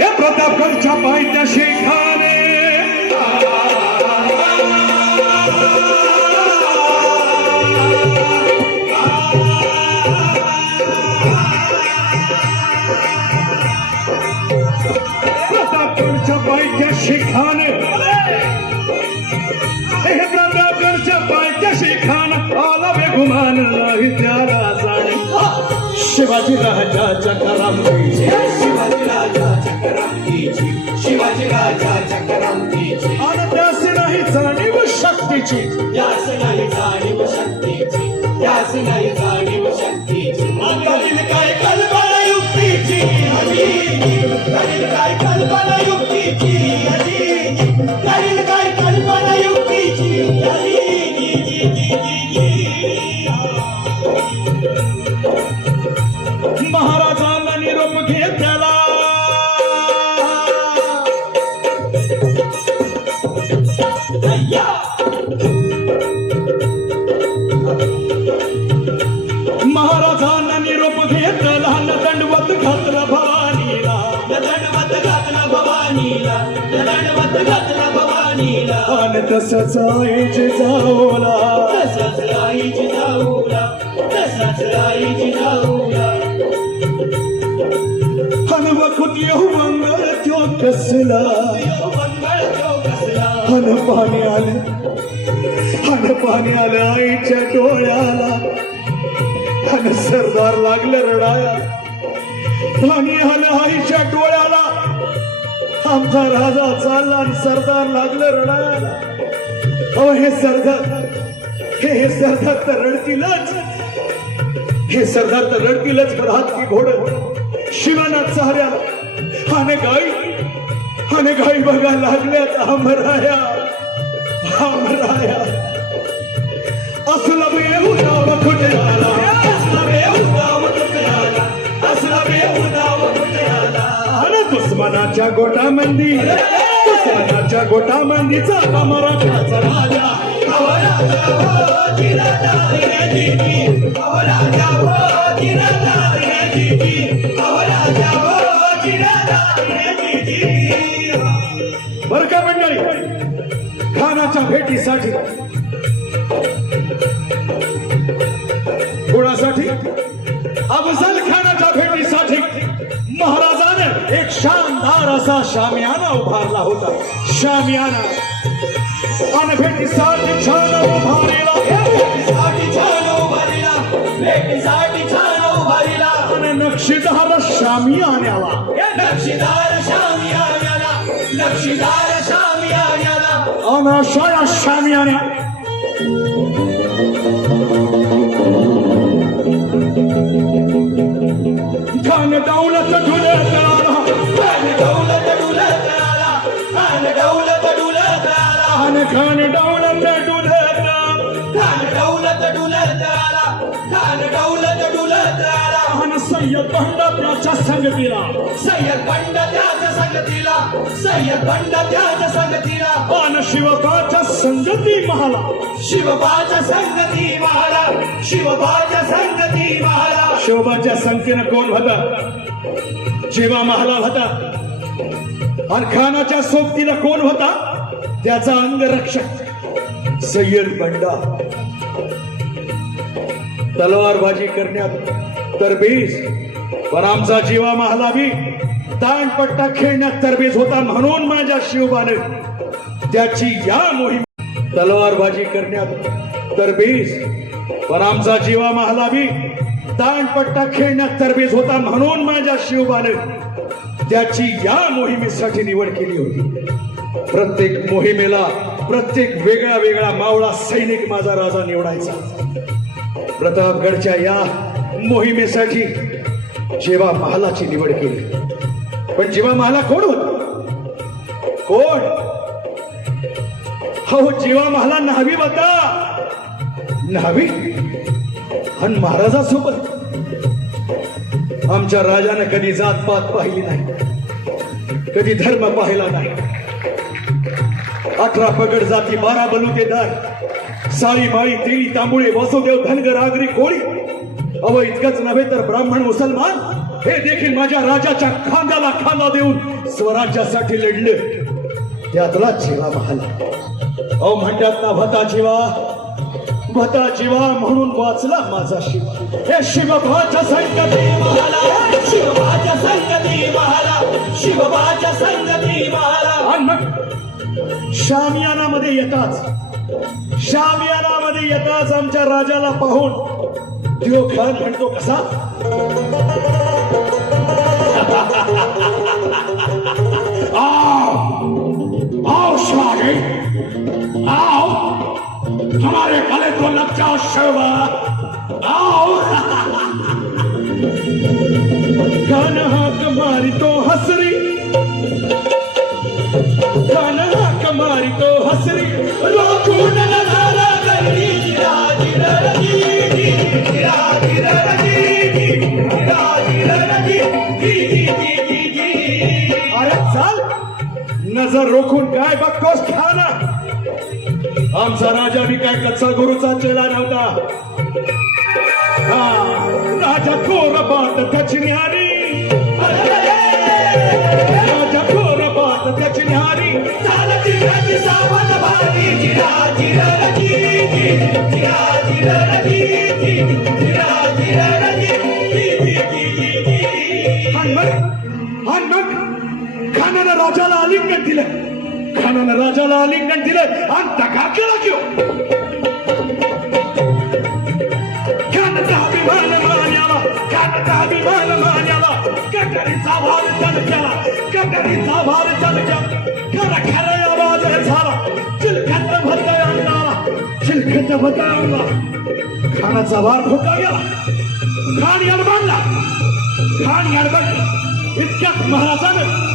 या प्रतापगडच्या पायथ्याशी शिवाजी राजा करामतीची शिवाजी राजा चक्रांतीची शिवाजी राजा चक्रांतीची आणि त्यास नाही जाणीव शक्तीची. त्यास नाही जाणीव शक्तीची. त्यास नाही महाराजांना निरोप घेतला न दंडवत घातला भवानीला. दंडवत घातला भवानीला दंडवत घातला भवानीला. आणि तसंच आईचे जावला तसाच राईची जाऊला तसाच राईची जाऊला. मंगळ त्यो कसला. मंगळ तो कसला हन पाणी आले. हन पाणी आलं आईच्या डोळ्याला. हन सरदार लागलं रडाया पाणी आलं आईच्या डोळ्याला. आमचा राजा चालला आणि सरदार लागलं रडायला. अहो हे सरदार हे हे सरदार तर रडतीलच. हे सरदार तर रडतीलच पण हात की घोड. शिवाना चाऱ्याला हाने गाई आणि गाई बघा लागल्यात आमराया. आमराया. असला बेहुदाव कुठे आला? असला बेहुदाव कुठे आला? असला बेहुदाव कुठे आला? आणि दुश्मनाच्या गोटामंदी दुश्मनाच्या गोटामंदीचा आता मराठाचा राजा. अहो राजा हो जिराता रे दीदी अहो हो जिराता भेटीसाठी. कोणासाठी? अफजल खानाच्या भेटीसाठी. महाराजाने एक शानदार असा शामियाना उभारला होता. शामियाना. आणि भेटीसाठी छान उभारलेला भेटीसाठी छान उभारीला. भेटीसाठी छान उभारीला. आणि नक्षीदार शामियान्याला. नक्षीदार शामी आल्याला नक्षीदार शामी आल्याला आणि अशा या शामियान्या खान दौलत ठुले तळाला खान दौलत डुलत आला खान दौलत डुलत आला खान खान दौलत ठुले खान दौलत डुलत आला खान दौलत डुलत आला खान सय्यद बंडा त्याच्या संगतीला सय्यद बंड त्याच्या संगतीला सय्यद बंड त्याच्या संगतीला. पान शिवबाच्या संगती महाला. शिवबाच्या संगती महारा शिवबाच्या संगती महारा शिवबाच्या संगतीनं कोण होता? जेव्हा महाला होता. आणि खानाच्या सोबतीला कोण होता? त्याचा अंगरक्षक सय्यद बंडा. तलवारबाजी करण्यात तरबेज पण आमचा जीवा महाला बी दांडपट्टा खेळण्यात तरबेज होता म्हणून माझ्या शिवबाने त्याची या मोहीम तलवारबाजी करण्यात तरबेज. पण आमचा जीवा महालावी दांडपट्टा खेळण्यात तरबेज होता म्हणून माझ्या शिवबाने त्याची या मोहिमेसाठी निवड केली होती. प्रत्येक मोहिमेला प्रत्येक वेगळा वेगळा मावळा सैनिक माझा राजा निवडायचा. प्रतापगडच्या या मोहिमेसाठी जेव्हा महालाची निवड केली पण जेव्हा मला कोण होत? कोण? हो जेव्हा मला न्हावी होता. न्हावी? आणि महाराजासोबत. आमच्या राजानं कधी जातपात पाहिली नाही. कधी धर्म पाहिला नाही. अठरा पगड जाती बारा बलुतेदार साळी माळी तेली तांबुळे वासुदेव धनगर आगरी कोळी. अव इतकंच नव्हे तर ब्राह्मण मुसलमान. हे देखील माझ्या राजाच्या खांद्याला खांदा देऊन स्वराज्यासाठी लढले. त्यातला जीवा महाला. अहो म्हणतात ना भता जीवा. भता जीवा म्हणून वाचला माझा शिव. हे शिवभाच्या संगती महाला. शिवबाच्या संगती महाला. शिवबाच्या संगती महाला. शामियानामध्ये येताच शामियानामध्ये येताच आमच्या राजाला पाहून त्यो खान म्हणतो कसा? आओ हमारे गले को लग जाओ शोभा। आओ। कान हाक मारी तो हसरी। कान हाक मारी तो हसरी। लोकून नजारा करणी जिरा जिररजी जिरा जिररजी जिरा जिररजी जी जी जी जी जी। अरे चल नजर रोखून काय बघतोस खाना आमचा राजा बी काय कच्चा गुरुचा चेला नव्हता. हा राजा खोर बात त्याची न्यारी. राजा खोर बात त्याची न्यारी. चालती रजी सावध भारी जिरा जिरा राजाला आलिंगन दिलं. खानानं राजाला आलिंगन दिलं आणि टका केला घेऊ खानाचा अभिमान मान्याला खानाचा अभिमान मान्याला. कटरीचा भार तलक्याला कटरीचा भार तलक्या खरा खरा आवाज झाला. चिलखत भद्द अंगाला चिलखत भद्द अंगाला खानाचा भार फुटा गेला. खान यडबांना खान यडबांना इतक्यात महाराजानं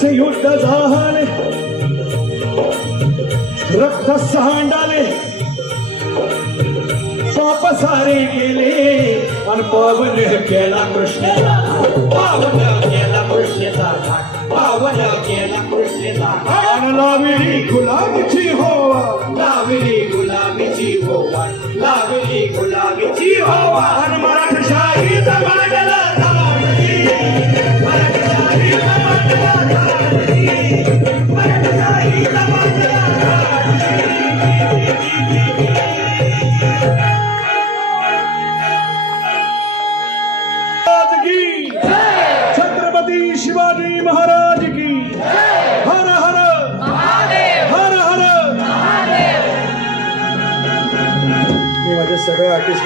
प्रतापगडचे युद्ध झाले रक्त सांडाले पाप सारे गेले आणि पावन केला कृष्ण पावन केला कृष्णेचा. पावन केला कृष्णेचा. आणि लाविली गुलाबीची होवा. लावली गुलाबीची होवा. लावली गुलाबीची होवा. आणि मराठशाही शाहीचा practice.